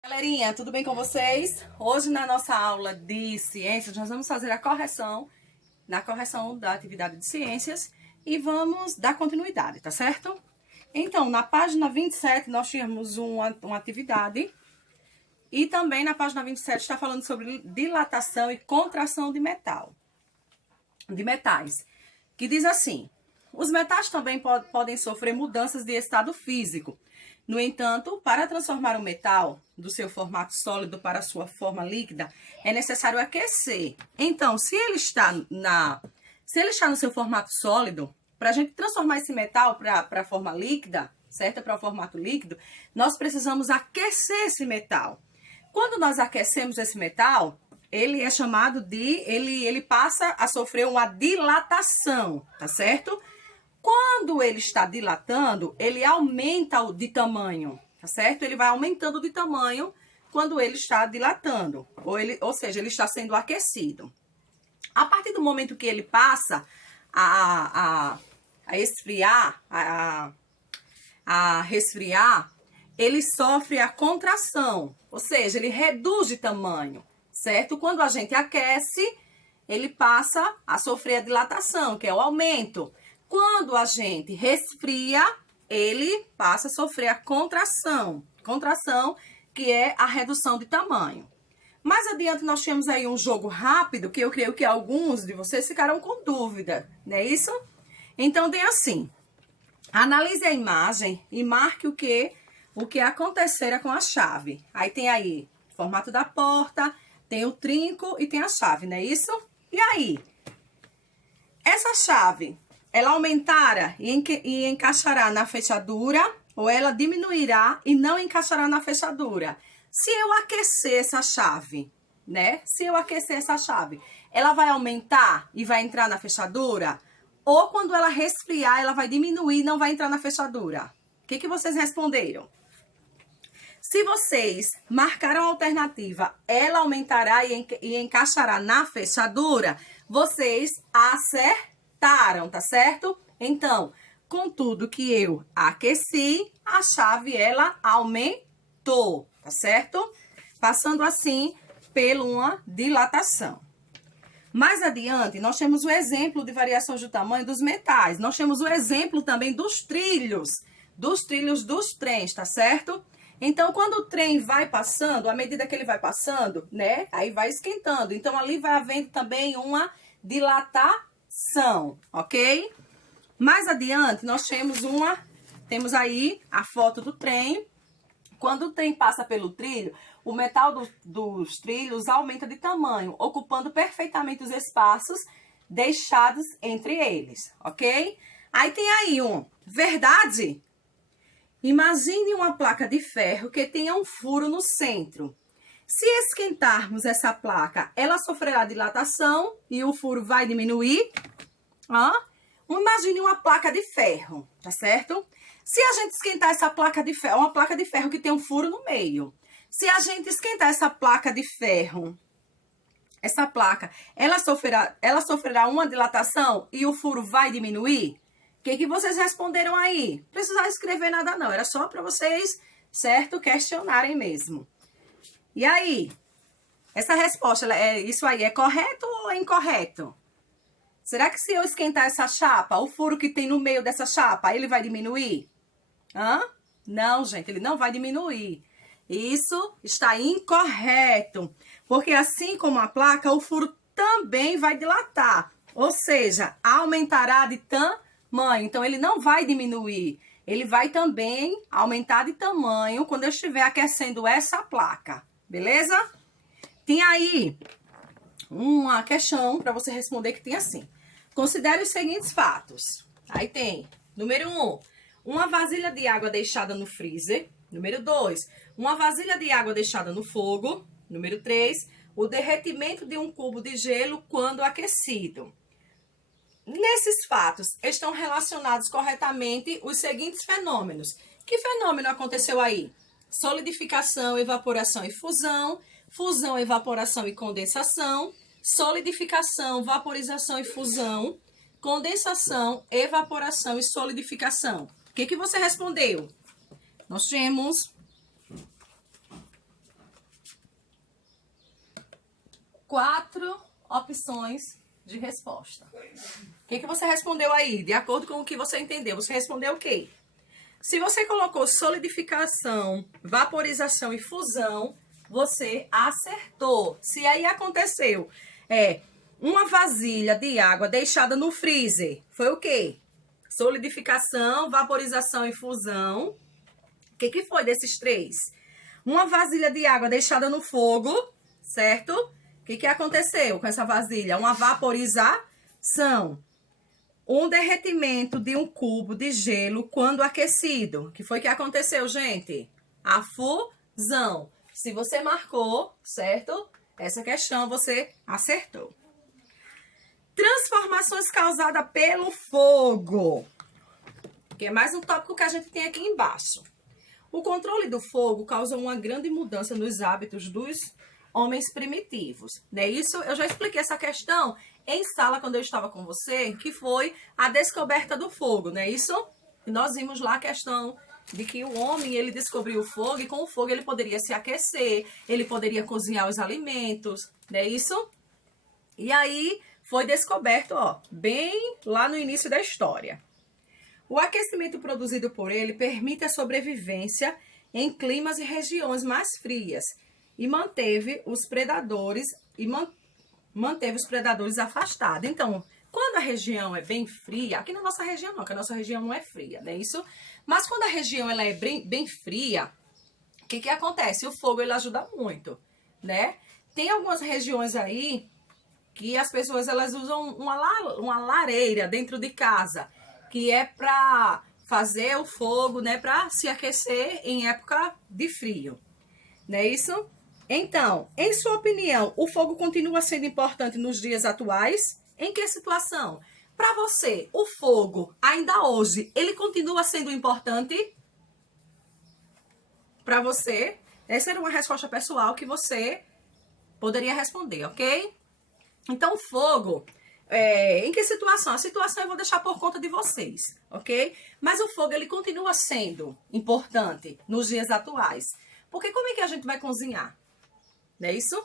Galerinha, tudo bem com vocês? Hoje na nossa aula de ciências nós vamos fazer a correção da atividade de ciências e vamos dar continuidade, tá certo? Então, na página 27 nós tínhamos uma atividade e também na página 27 está falando sobre dilatação e contração de metais, que diz assim: os metais também podem sofrer mudanças de estado físico. No entanto, para transformar o metal do seu formato sólido para a sua forma líquida, é necessário aquecer. Então, se ele está no seu formato sólido, para a gente transformar esse metal para a forma líquida, certo? Para o formato líquido, nós precisamos aquecer esse metal. Quando nós aquecemos esse metal, ele é chamado de... ele passa a sofrer uma dilatação, tá certo? Quando ele está dilatando, ele aumenta de tamanho, tá certo? Ele vai aumentando de tamanho quando ele está dilatando, ou seja, ele está sendo aquecido. A partir do momento que ele passa a esfriar, a resfriar, ele sofre a contração, ou seja, ele reduz de tamanho, certo? Quando a gente aquece, ele passa a sofrer a dilatação, que é o aumento. Quando a gente resfria, ele passa a sofrer a contração, que é a redução de tamanho. Mais adiante nós tínhamos aí um jogo rápido, que eu creio que alguns de vocês ficaram com dúvida, não é isso? Então tem assim: analise a imagem e marque o que acontecera com a chave. Aí tem aí o formato da porta, tem o trinco e tem a chave, não é isso? E aí, essa chave, ela aumentará e encaixará na fechadura, ou ela diminuirá e não encaixará na fechadura? Se eu aquecer essa chave, né? Se eu aquecer essa chave, ela vai aumentar e vai entrar na fechadura? Ou quando ela resfriar, ela vai diminuir e não vai entrar na fechadura? O que vocês responderam? Se vocês marcaram a alternativa, ela aumentará e encaixará na fechadura, vocês acertaram, tá certo? Então, com tudo que eu aqueci, a chave ela aumentou, tá certo? Passando assim por uma dilatação. Mais adiante, nós temos o exemplo de variações do tamanho dos metais. Nós temos o exemplo também dos trilhos dos trens, tá certo? Então, quando o trem vai passando, à medida que ele vai passando, né, aí vai esquentando. Então, ali vai havendo também uma dilatação, ok? Mais adiante, nós temos aí a foto do trem. Quando o trem passa pelo trilho, o metal dos trilhos aumenta de tamanho, ocupando perfeitamente os espaços deixados entre eles, ok? Aí tem aí verdade? Imagine uma placa de ferro que tenha um furo no centro. Se esquentarmos essa placa, ela sofrerá dilatação e o furo vai diminuir. Imagine uma placa de ferro, tá certo? Se a gente esquentar essa placa de ferro, uma placa de ferro que tem um furo no meio. Se a gente esquentar essa placa de ferro, essa placa, ela sofrerá uma dilatação e o furo vai diminuir? O que vocês responderam aí? Não precisa escrever nada não, era só para vocês, certo, questionarem mesmo. E aí, essa resposta, isso aí é correto ou é incorreto? Será que se eu esquentar essa chapa, o furo que tem no meio dessa chapa, ele vai diminuir? Não, gente, ele não vai diminuir. Isso está incorreto, porque assim como a placa, o furo também vai dilatar, ou seja, aumentará de tamanho. Então, ele não vai diminuir, ele vai também aumentar de tamanho quando eu estiver aquecendo essa placa, beleza? Tem aí uma questão para você responder que tem assim: considere os seguintes fatos. Aí tem, número 1, uma vasilha de água deixada no freezer. Número 2, uma vasilha de água deixada no fogo. Número 3, o derretimento de um cubo de gelo quando aquecido. Nesses fatos estão relacionados corretamente os seguintes fenômenos. Que fenômeno aconteceu aí? Solidificação, evaporação e fusão. Fusão, evaporação e condensação. Solidificação, vaporização e fusão. Condensação, evaporação e solidificação. O que você respondeu? Nós temos 4 opções de resposta. O que você respondeu aí? De acordo com o que você entendeu, você respondeu o quê? Se você colocou solidificação, vaporização e fusão, você acertou. Se aí aconteceu, uma vasilha de água deixada no freezer, foi o quê? Solidificação, vaporização e fusão. O que foi desses 3? Uma vasilha de água deixada no fogo, certo? O que aconteceu com essa vasilha? Uma vaporização. Um derretimento de um cubo de gelo quando aquecido. O que foi que aconteceu, gente? A fusão. Se você marcou, certo? Essa questão você acertou. Transformações causadas pelo fogo. Que é mais um tópico que a gente tem aqui embaixo. O controle do fogo causou uma grande mudança nos hábitos dos homens primitivos. Né? Isso eu já expliquei essa questão em sala quando eu estava com você, que foi a descoberta do fogo, não é isso? E nós vimos lá a questão de que o homem, ele descobriu o fogo e com o fogo ele poderia se aquecer, ele poderia cozinhar os alimentos, não é isso? E aí foi descoberto, ó, bem lá no início da história. O aquecimento produzido por ele permite a sobrevivência em climas e regiões mais frias e manteve os predadores afastados. Então, quando a região é bem fria, aqui na nossa região não, que a nossa região não é fria, não é isso? Mas quando a região ela é bem fria, o que acontece? O fogo ele ajuda muito, né? Tem algumas regiões aí que as pessoas elas usam uma lareira dentro de casa, que é para fazer o fogo, né, para se aquecer em época de frio. Não é isso? Então, em sua opinião, o fogo continua sendo importante nos dias atuais? Em que situação? Para você, o fogo, ainda hoje, ele continua sendo importante? Para você, essa era uma resposta pessoal que você poderia responder, ok? Então, o fogo, em que situação? A situação eu vou deixar por conta de vocês, ok? Mas o fogo, ele continua sendo importante nos dias atuais. Porque como é que a gente vai cozinhar? Não é isso?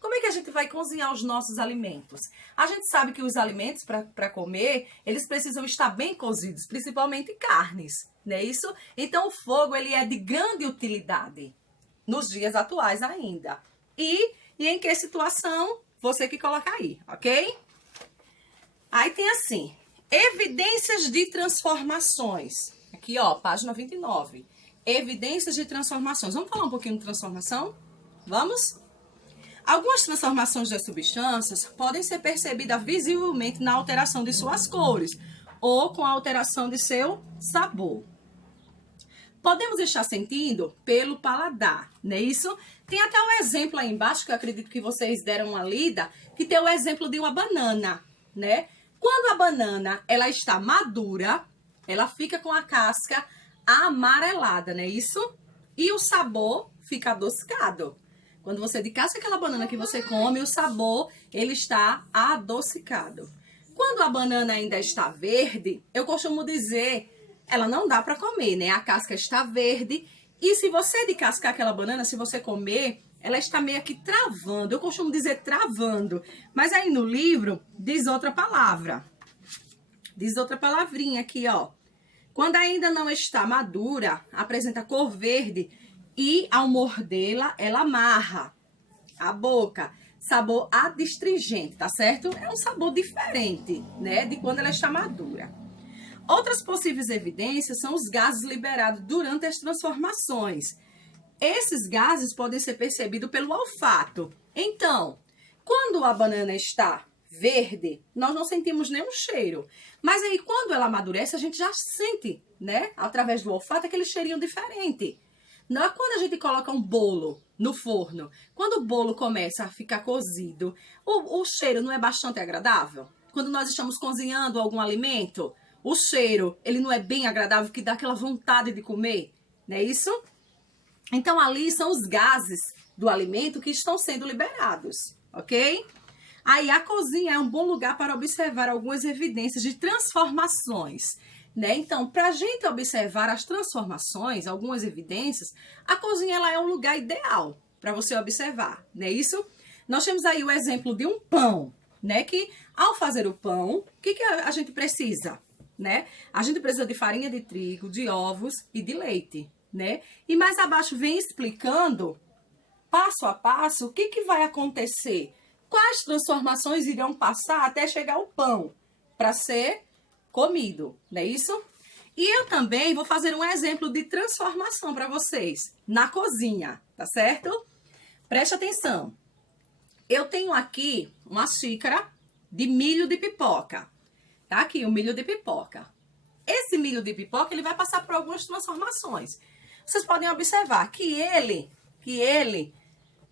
Como é que a gente vai cozinhar os nossos alimentos? A gente sabe que os alimentos para comer, eles precisam estar bem cozidos, principalmente carnes, não é isso? Então o fogo ele é de grande utilidade nos dias atuais ainda. E em que situação? Você que coloca aí, ok? Aí tem assim, evidências de transformações. Aqui ó, página 29. Evidências de transformações. Vamos falar um pouquinho de transformação? Vamos? Algumas transformações das substâncias podem ser percebidas visivelmente na alteração de suas cores ou com a alteração de seu sabor. Podemos estar sentindo pelo paladar, não é isso? Tem até um exemplo aí embaixo, que eu acredito que vocês deram uma lida, que tem o exemplo de uma banana, né? Quando a banana ela está madura, ela fica com a casca amarelada, não é isso? E o sabor fica adocicado. Quando você descasca aquela banana que você come, o sabor, ele está adocicado. Quando a banana ainda está verde, eu costumo dizer, ela não dá para comer, né? A casca está verde e se você descascar aquela banana, se você comer, ela está meio que travando. Eu costumo dizer travando, mas aí no livro diz outra palavra. Diz outra palavrinha aqui, ó. Quando ainda não está madura, apresenta cor verde e ao mordê-la, ela amarra a boca. Sabor adstringente, tá certo? É um sabor diferente, né? De quando ela está madura. Outras possíveis evidências são os gases liberados durante as transformações. Esses gases podem ser percebidos pelo olfato. Então, quando a banana está verde, nós não sentimos nenhum cheiro. Mas aí, quando ela amadurece, a gente já sente, né? Através do olfato, aquele cheirinho diferente. Não é quando a gente coloca um bolo no forno. Quando o bolo começa a ficar cozido, o cheiro não é bastante agradável? Quando nós estamos cozinhando algum alimento, o cheiro, ele não é bem agradável, que dá aquela vontade de comer, não é isso? Então, ali são os gases do alimento que estão sendo liberados, ok? Aí, a cozinha é um bom lugar para observar algumas evidências de transformações, né? Então, para a gente observar as transformações, algumas evidências, a cozinha ela é um lugar ideal para você observar, não é isso? Nós temos aí o exemplo de um pão, né? Que ao fazer o pão, o que a gente precisa, né? A gente precisa de farinha de trigo, de ovos e de leite, né? E mais abaixo vem explicando, passo a passo, o que vai acontecer. Quais transformações irão passar até chegar o pão para ser comido, não é isso? E eu também vou fazer um exemplo de transformação para vocês na cozinha, tá certo? Preste atenção. Eu tenho aqui uma xícara de milho de pipoca. Tá aqui o milho de pipoca. Esse milho de pipoca, ele vai passar por algumas transformações. Vocês podem observar que ele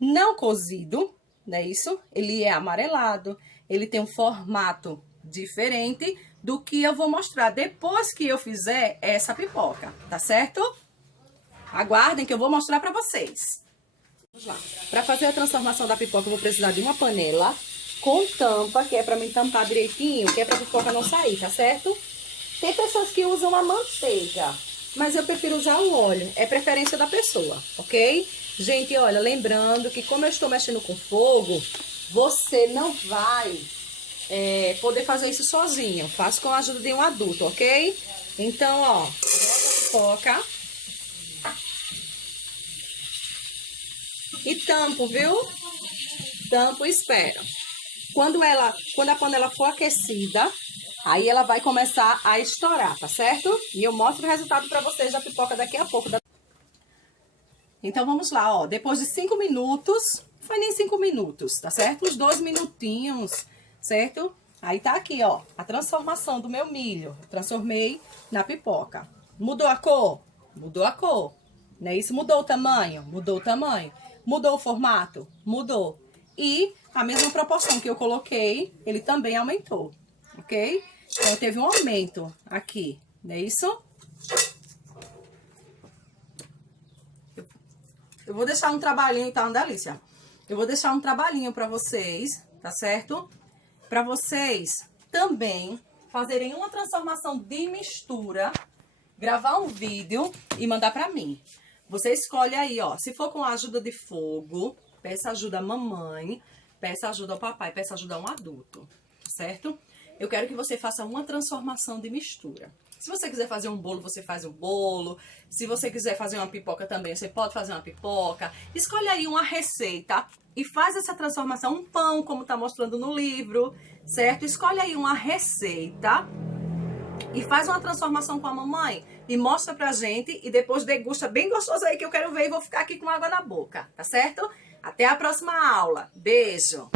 não cozido, não é isso? Ele é amarelado, ele tem um formato diferente do que eu vou mostrar depois que eu fizer essa pipoca, tá certo? Aguardem que eu vou mostrar pra vocês. Vamos lá. Pra fazer a transformação da pipoca, eu vou precisar de uma panela com tampa, que é pra me tampar direitinho, que é pra pipoca não sair, tá certo? Tem pessoas que usam a manteiga, mas eu prefiro usar o óleo, é preferência da pessoa, ok? Gente, olha, lembrando que como eu estou mexendo com fogo, você não vai poder fazer isso sozinho. Faça com a ajuda de um adulto, ok? Então, ó, joga a pipoca e tampo, viu? Tampo e espera. Quando a panela for aquecida, aí ela vai começar a estourar, tá certo? E eu mostro o resultado pra vocês da pipoca daqui a pouco. Então, vamos lá, ó. Depois de 5 minutos, não foi nem 5 minutos, tá certo? Uns 2 minutinhos, certo? Aí tá aqui, ó, a transformação do meu milho. Transformei na pipoca. Mudou a cor? Mudou a cor. Não é isso? Mudou o tamanho? Mudou o tamanho. Mudou o formato? Mudou. E a mesma proporção que eu coloquei, ele também aumentou, ok? Então, teve um aumento aqui, não é isso? Eu vou deixar um trabalhinho, tá, Delícia? Eu vou deixar um trabalhinho pra vocês, tá certo? Pra vocês também fazerem uma transformação de mistura, gravar um vídeo e mandar pra mim. Você escolhe aí, ó, se for com a ajuda de fogo, peça ajuda à mamãe, peça ajuda ao papai, peça ajuda a um adulto, certo? Eu quero que você faça uma transformação de mistura. Se você quiser fazer um bolo, você faz um bolo. Se você quiser fazer uma pipoca também, você pode fazer uma pipoca. Escolhe aí uma receita e faz essa transformação, um pão, como tá mostrando no livro, certo? Escolhe aí uma receita e faz uma transformação com a mamãe e mostra pra gente e depois degusta bem gostoso aí que eu quero ver e vou ficar aqui com água na boca, tá certo? Até a próxima aula. Beijo!